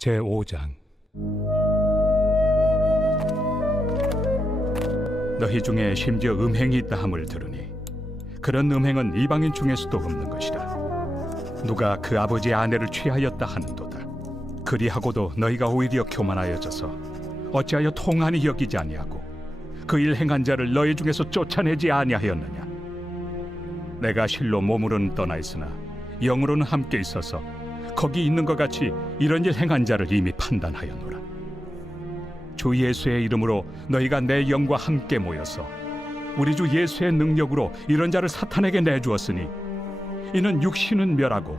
제5장. 너희 중에 심지어 음행이 있다 함을 들으니 그런 음행은 이방인 중에서도 없는 것이라. 누가 그 아버지의 아내를 취하였다 하는도다. 그리하고도 너희가 오히려 교만하여져서 어찌하여 통한이 여기지 아니하고 그 일 행한 자를 너희 중에서 쫓아내지 아니하였느냐. 내가 실로 몸으로는 떠나 있으나 영으로는 함께 있어서 거기 있는 것 같이 이런 일 행한 자를 이미 판단하였노라. 주 예수의 이름으로 너희가 내 영과 함께 모여서 우리 주 예수의 능력으로 이런 자를 사탄에게 내주었으니 이는 육신은 멸하고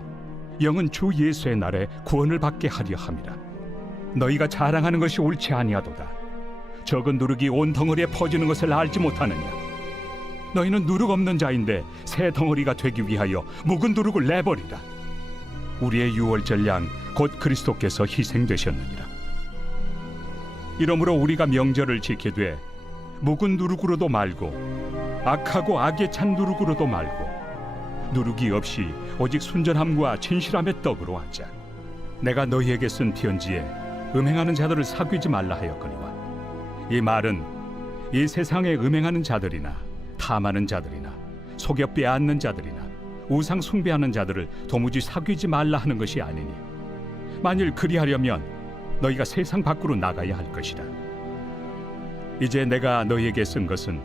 영은 주 예수의 날에 구원을 받게 하려 함이라. 너희가 자랑하는 것이 옳지 아니하도다. 적은 누룩이 온 덩어리에 퍼지는 것을 알지 못하느냐. 너희는 누룩 없는 자인데 새 덩어리가 되기 위하여 묵은 누룩을 내버리라. 우리의 유월절 양 곧 그리스도께서 희생되셨느니라. 이러므로 우리가 명절을 지키되 묵은 누룩으로도 말고 악하고 악에 찬 누룩으로도 말고 누룩이 없이 오직 순전함과 진실함의 떡으로 하자. 내가 너희에게 쓴 편지에 음행하는 자들을 사귀지 말라 하였거니와 이 말은 이 세상에 음행하는 자들이나 탐하는 자들이나 속여 빼앗는 자들이나 우상 숭배하는 자들을 도무지 사귀지 말라 하는 것이 아니니 만일 그리하려면 너희가 세상 밖으로 나가야 할 것이라. 이제 내가 너희에게 쓴 것은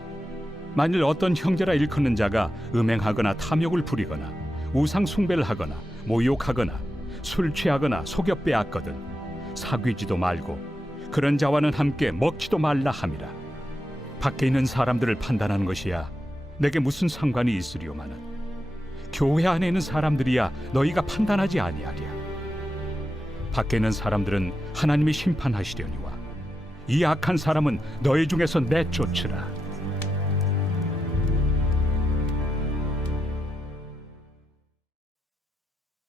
만일 어떤 형제라 일컫는 자가 음행하거나 탐욕을 부리거나 우상 숭배를 하거나 모욕하거나 술 취하거나 속여 빼앗거든 사귀지도 말고 그런 자와는 함께 먹지도 말라 함이라. 밖에 있는 사람들을 판단하는 것이야 내게 무슨 상관이 있으리오마는 교회 안에 있는 사람들이야 너희가 판단하지 아니하랴. 밖에 있는 사람들은 하나님이 심판하시려니와 이 악한 사람은 너희 중에서 내쫓으라.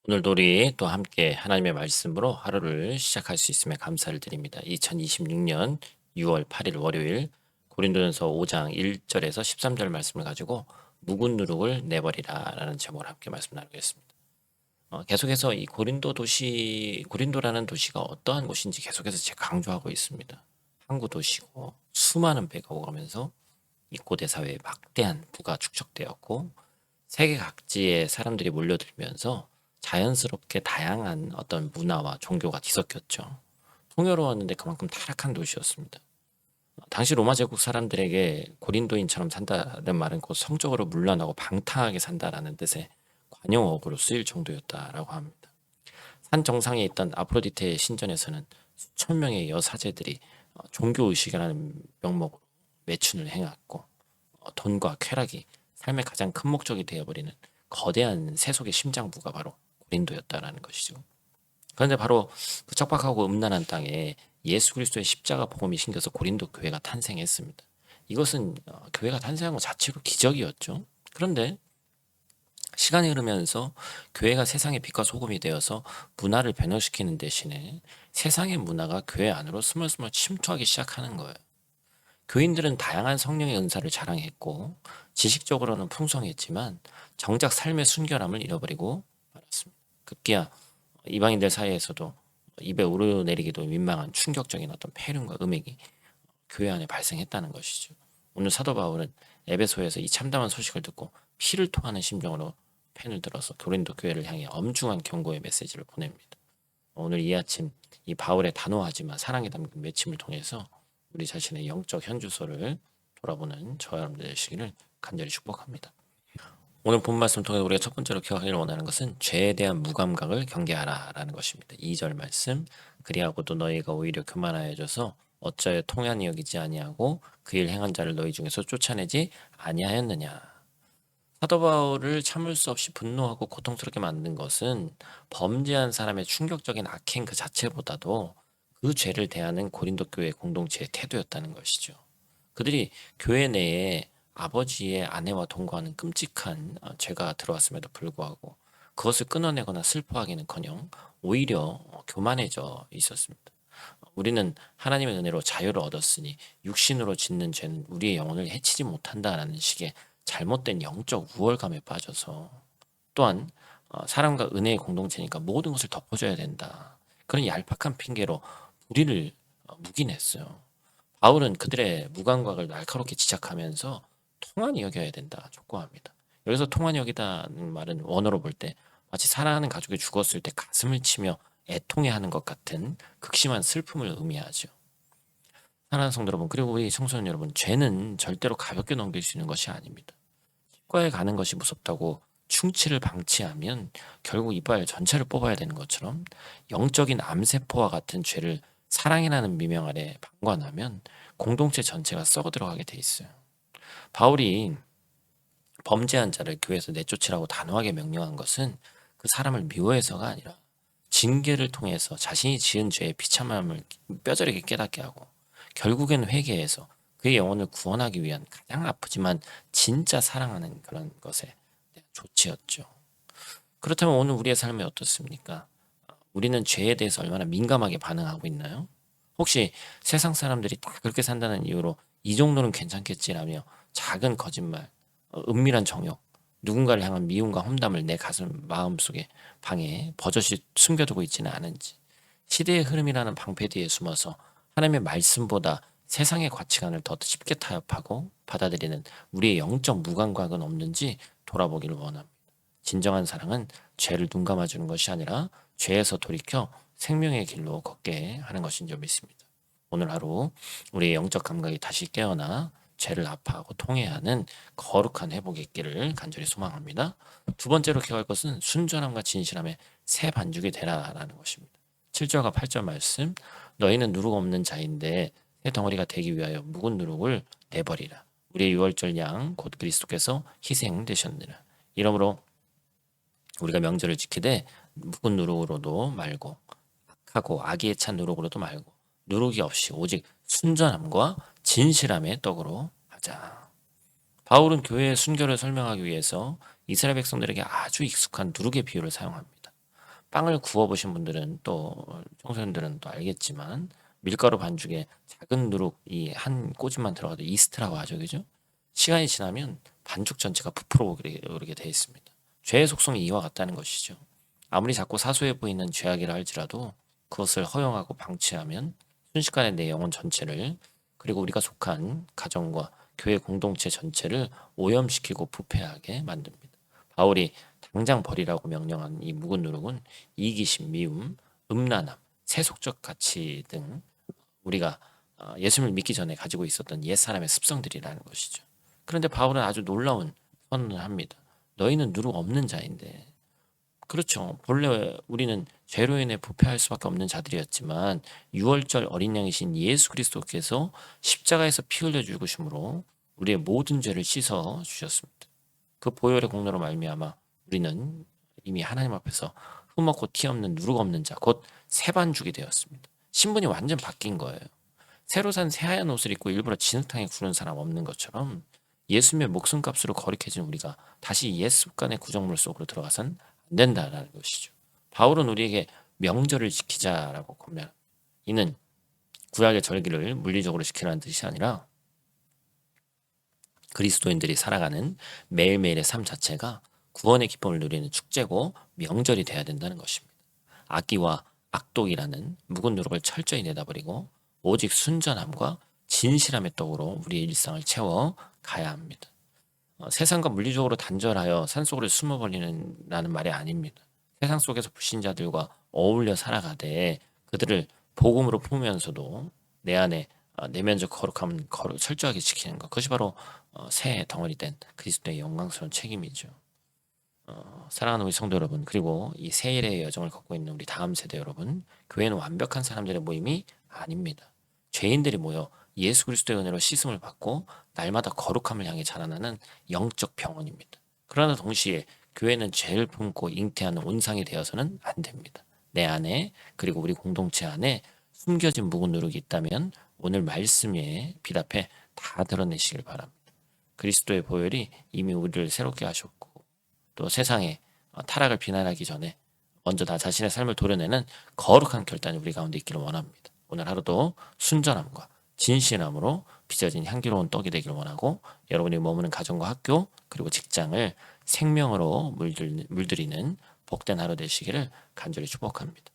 오늘도 우리 또 함께 하나님의 말씀으로 하루를 시작할 수 있음에 감사를 드립니다. 2026년 6월 8일 월요일 고린도전서 5장 1절에서 13절 말씀을 가지고 묵은 누룩을 내버리라 라는 제목으로 함께 말씀 나누겠습니다. 계속해서 이 고린도라는 도시가 어떠한 곳인지 계속해서 제가 강조하고 있습니다. 항구 도시고 수많은 배가 오가면서 이 고대 사회에 막대한 부가 축적되었고 세계 각지의 사람들이 몰려들면서 자연스럽게 다양한 어떤 문화와 종교가 뒤섞였죠. 풍요로웠는데 그만큼 타락한 도시였습니다. 당시 로마 제국 사람들에게 고린도인처럼 산다는 말은 곧 성적으로 물러나고 방탕하게 산다라는 뜻의 관용어구로 쓰일 정도였다라고 합니다. 산 정상에 있던 아프로디테의 신전에서는 수천 명의 여사제들이 종교의식이라는 명목으로 매춘을 행했고 돈과 쾌락이 삶의 가장 큰 목적이 되어버리는 거대한 세속의 심장부가 바로 고린도였다라는 것이죠. 그런데 바로 그 척박하고 음란한 땅에 예수 그리스도의 십자가 복음이 심겨서 고린도 교회가 탄생했습니다. 이것은 교회가 탄생한 것 자체로 기적이었죠. 그런데 시간이 흐르면서 교회가 세상의 빛과 소금이 되어서 문화를 변형시키는 대신에 세상의 문화가 교회 안으로 스멀스멀 침투하기 시작하는 거예요. 교인들은 다양한 성령의 은사를 자랑했고 지식적으로는 풍성했지만 정작 삶의 순결함을 잃어버리고 말았습니다. 급기야 이방인들 사이에서도 입에 오르내리기도 민망한 충격적인 어떤 폐륜과 음행이 교회 안에 발생했다는 것이죠. 오늘 사도 바울은 에베소에서 이 참담한 소식을 듣고 피를 토하는 심정으로 펜을 들어서 고린도 교회를 향해 엄중한 경고의 메시지를 보냅니다. 오늘 이 아침 이 바울의 단호하지만 사랑에 담긴 외침을 통해서 우리 자신의 영적 현주소를 돌아보는 저와 여러분들 되시기를 간절히 축복합니다. 오늘 본 말씀 통해 우리가 첫 번째로 기억하기를 원하는 것은 죄에 대한 무감각을 경계하라 라는 것입니다. 2절 말씀, 그리하고도 너희가 오히려 교만하여져서 어찌하여 통한이 여기지 아니하고 그 일 행한 자를 너희 중에서 쫓아내지 아니하였느냐. 사도 바울을 참을 수 없이 분노하고 고통스럽게 만든 것은 범죄한 사람의 충격적인 악행 그 자체보다도 그 죄를 대하는 고린도 교회 공동체의 태도였다는 것이죠. 그들이 교회 내에 아버지의 아내와 동거하는 끔찍한 죄가 들어왔음에도 불구하고 그것을 끊어내거나 슬퍼하기는커녕 오히려 교만해져 있었습니다. 우리는 하나님의 은혜로 자유를 얻었으니 육신으로 짓는 죄는 우리의 영혼을 해치지 못한다라는 식의 잘못된 영적 우월감에 빠져서 또한 사람과 은혜의 공동체니까 모든 것을 덮어줘야 된다. 그런 얄팍한 핑계로 우리를 묵인했어요. 바울은 그들의 무감각을 날카롭게 지적하면서 통한이 여겨야 된다 촉구합니다. 여기서 통한이 여기다는 말은 원어로 볼 때 마치 사랑하는 가족이 죽었을 때 가슴을 치며 애통해하는 것 같은 극심한 슬픔을 의미하죠. 사랑하는 성도 여러분, 그리고 우리 청소년 여러분, 죄는 절대로 가볍게 넘길 수 있는 것이 아닙니다. 치과에 가는 것이 무섭다고 충치를 방치하면 결국 이빨 전체를 뽑아야 되는 것처럼 영적인 암세포와 같은 죄를 사랑이라는 미명 아래 방관하면 공동체 전체가 썩어 들어가게 돼 있어요. 바울이 범죄한 자를 교회에서 내쫓으라고 단호하게 명령한 것은 그 사람을 미워해서가 아니라 징계를 통해서 자신이 지은 죄의 비참함을 뼈저리게 깨닫게 하고 결국엔 회개해서 그의 영혼을 구원하기 위한 가장 아프지만 진짜 사랑하는 그런 것에 대한 조치였죠. 그렇다면 오늘 우리의 삶이 어떻습니까? 우리는 죄에 대해서 얼마나 민감하게 반응하고 있나요? 혹시 세상 사람들이 다 그렇게 산다는 이유로 이 정도는 괜찮겠지라며 작은 거짓말, 은밀한 정욕, 누군가를 향한 미움과 험담을 내 가슴 마음속에 방에 버젓이 숨겨두고 있지는 않은지, 시대의 흐름이라는 방패 뒤에 숨어서 하나님의 말씀보다 세상의 가치관을 더 쉽게 타협하고 받아들이는 우리의 영적 무감각은 없는지 돌아보기를 원합니다. 진정한 사랑은 죄를 눈 감아주는 것이 아니라 죄에서 돌이켜 생명의 길로 걷게 하는 것인 줄 믿습니다. 오늘 하루 우리의 영적 감각이 다시 깨어나 죄를 아파하고 통해야 하는 거룩한 회복이 있기를 간절히 소망합니다. 두 번째로 기억할 것은 순전함과 진실함의 새 반죽이 되라라는 것입니다. 7절과 8절 말씀, 너희는 누룩 없는 자인데 새 덩어리가 되기 위하여 묵은 누룩을 내버리라. 우리의 유월절 양 곧 그리스도께서 희생되셨느라. 이러므로 우리가 명절을 지키되 묵은 누룩으로도 말고 악하고 악의에 찬 누룩으로도 말고 누룩이 없이 오직 순전함과 진실함의 떡으로 하자. 바울은 교회의 순결을 설명하기 위해서 이스라엘 백성들에게 아주 익숙한 누룩의 비유를 사용합니다. 빵을 구워보신 분들은 또 청소년들은 또 알겠지만 밀가루 반죽에 작은 누룩이 한 꼬집만 들어가도 이스트라고 하죠, 그죠? 시간이 지나면 반죽 전체가 부풀어 오르게 되어 있습니다. 죄의 속성이 이와 같다는 것이죠. 아무리 작고 사소해 보이는 죄악이라 할지라도 그것을 허용하고 방치하면 순식간에 내 영혼 전체를 그리고 우리가 속한 가정과 교회 공동체 전체를 오염시키고 부패하게 만듭니다. 바울이 당장 버리라고 명령한 이 묵은 누룩은 이기심, 미움, 음란함, 세속적 가치 등 우리가 예수님을 믿기 전에 가지고 있었던 옛사람의 습성들이라는 것이죠. 그런데 바울은 아주 놀라운 선언을 합니다. 너희는 누룩 없는 자인데. 그렇죠. 본래 우리는 죄로 인해 부패할 수밖에 없는 자들이었지만 유월절 어린 양이신 예수 그리스도께서 십자가에서 피 흘려 죽으심으로 우리의 모든 죄를 씻어 주셨습니다. 그 보혈의 공로로 말미암아 우리는 이미 하나님 앞에서 흠없고 티 없는 누룩 없는 자, 곧 새 반죽이 되었습니다. 신분이 완전 바뀐 거예요. 새로 산 새하얀 옷을 입고 일부러 진흙탕에 구는 사람 없는 것처럼 예수님의 목숨값으로 거룩해진 우리가 다시 옛 습관의 구정물 속으로 들어가선 안 된다라는 것이죠. 바울은 우리에게 명절을 지키자라고 권면합니다. 이는 구약의 절기를 물리적으로 지키라는 뜻이 아니라 그리스도인들이 살아가는 매일매일의 삶 자체가 구원의 기쁨을 누리는 축제고 명절이 돼야 된다는 것입니다. 악기와 악독이라는 묵은 누룩을 철저히 내다버리고 오직 순전함과 진실함의 떡으로 우리의 일상을 채워 가야 합니다. 세상과 물리적으로 단절하여 산속으로 숨어버리는 말이 아닙니다. 세상 속에서 불신자들과 어울려 살아가되 그들을 복음으로 품으면서도 내 안에 내면적 거룩함을 철저하게 지키는 것, 그것이 바로 새 덩어리 된 그리스도의 영광스러운 책임이죠. 사랑하는 우리 성도 여러분, 그리고 이 세일의 여정을 걷고 있는 우리 다음 세대 여러분, 교회는 완벽한 사람들의 모임이 아닙니다. 죄인들이 모여 예수 그리스도의 은혜로 씻음을 받고 날마다 거룩함을 향해 자라나는 영적 병원입니다. 그러나 동시에 교회는 죄를 품고 잉태하는 온상이 되어서는 안 됩니다. 내 안에 그리고 우리 공동체 안에 숨겨진 묵은 누룩이 있다면 오늘 말씀에 비답해 다 드러내시길 바랍니다. 그리스도의 보혈이 이미 우리를 새롭게 하셨고 또 세상에 타락을 비난하기 전에 먼저 나 자신의 삶을 도려내는 거룩한 결단이 우리 가운데 있기를 원합니다. 오늘 하루도 순전함과 진실함으로 빚어진 향기로운 떡이 되기를 원하고 여러분이 머무는 가정과 학교 그리고 직장을 생명으로 물들이는 복된 하루 되시기를 간절히 축복합니다.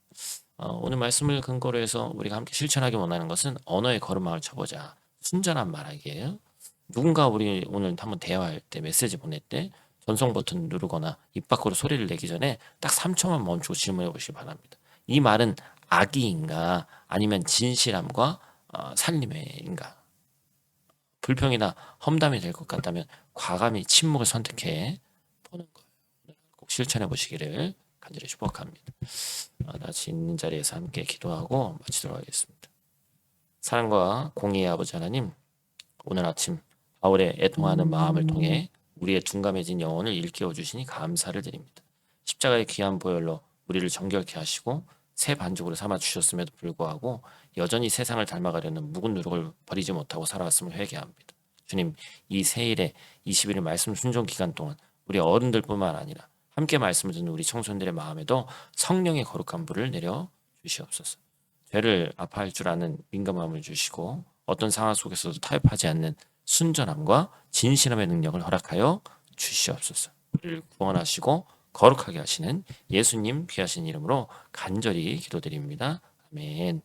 오늘 말씀을 근거로 해서 우리가 함께 실천하기 원하는 것은 언어의 걸음마를 쳐보자. 순전한 말하기예요. 누군가 우리 오늘 한번 대화할 때 메시지 보낼 때 전송 버튼 누르거나 입 밖으로 소리를 내기 전에 딱 3초만 멈추고 질문해 보시기 바랍니다. 이 말은 악의인가 아니면 진실함과 살림의인가? 불평이나 험담이 될 것 같다면 과감히 침묵을 선택해 보는 거예요. 꼭 실천해 보시기를 간절히 축복합니다. 다시 있는 자리에서 함께 기도하고 마치도록 하겠습니다. 사랑과 공의의 아버지 하나님, 오늘 아침 바울의 애통하는 마음을 통해 우리의 둔감해진 영혼을 일깨워 주시니 감사를 드립니다. 십자가의 귀한 보혈로 우리를 정결케 하시고 새 반죽으로 삼아 주셨음에도 불구하고 여전히 세상을 닮아가려는 묵은 누룩을 버리지 못하고 살아왔음을 회개합니다. 주님, 이 새일에 20일의 말씀 순종 기간 동안 우리 어른들뿐만 아니라 함께 말씀을 듣는 우리 청소년들의 마음에도 성령의 거룩한 불을 내려 주시옵소서. 죄를 아파할 줄 아는 민감함을 주시고 어떤 상황 속에서도 타협하지 않는 순전함과 진실함의 능력을 허락하여 주시옵소서. 우리를 구원하시고 거룩하게 하시는 예수님 귀하신 이름으로 간절히 기도드립니다. 아멘.